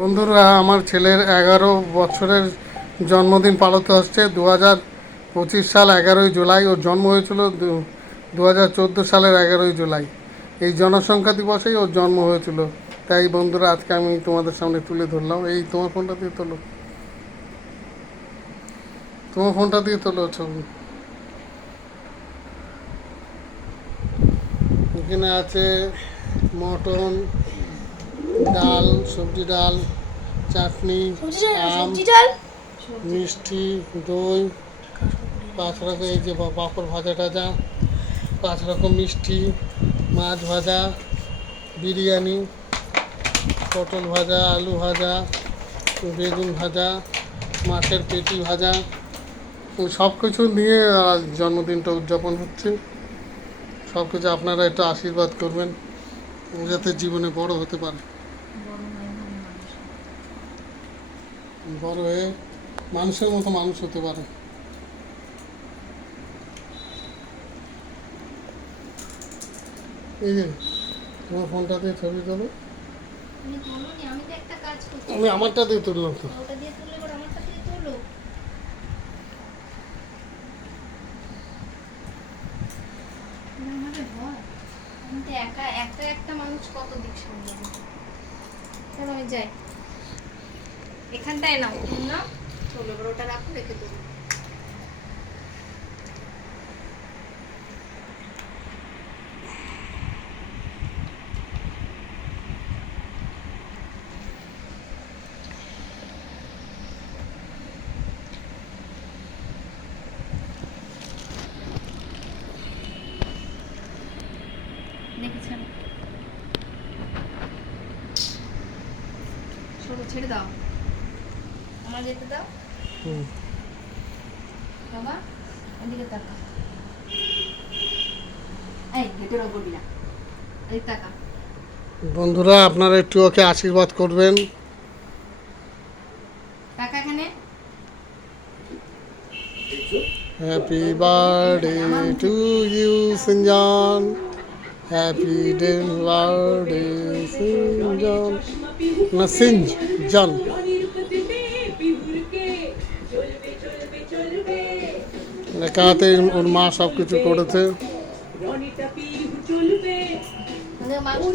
বন্ধুরা, আমার ছেলের 11 বছরের জন্মদিন পালিত হচ্ছে। 2025 সাল 11ই জুলাই ওর জন্ম হয়েছিল। 2014 সালের 11ই জুলাই এই জনসংখ্যা দিবসেই ওর জন্ম হয়েছিল। তাই বন্ধুরা, আজকে আমি তোমাদের সামনে তুলে ধরলাম। এই তোমার ফোনটা দিয়ে তোলো, তোমার ফোনটা দিয়ে তোলো ছবি। এখানে আছে মটন, ডাল, সবজি ডাল, চাটনি, আম, মিষ্টি, দই, 5 রকম। এই যে পাঁপড় ভাজা টাজা, 5 রকম মিষ্টি, মাছ ভাজা, বিরিয়ানি, পটল ভাজা, আলু ভাজা, বেগুন ভাজা, মাছের পেটি ভাজা, সব কিছু নিয়ে আজ জন্মদিনটা উদযাপন হচ্ছে। সব কিছু আপনারা একটু আশীর্বাদ করবেন যাতে জীবনে বড় হতে পারে, বড় হয়ে মানুষের মতো মানুষ হতে পারে। এই যে তোমার ফোনটা দিয়ে ছবি তোলো। আমি আমারটা দিয়ে তুললাম তো। একটা মানুষ কত দিক সামলাবে। চলো আমি যাই, এখানটায় নাও না, চলো এবার ওটা রাখো, রেখে দেবো। দেখেছেন, সরো, ছেড়ে দাও, আমার যেতে দাও। বাবা এদিকে তাকা, এই গেটের ওপর না, এদিকে তাকা। বন্ধুরা, আপনারা একটু ওকে আশীর্বাদ করবেন। টাকা এখানে। Happy birthday to you Sinjan, happy birthday Sinjan, না সিনজান। লেখাতে ওর মা সব কিছু করেছে। মানুষ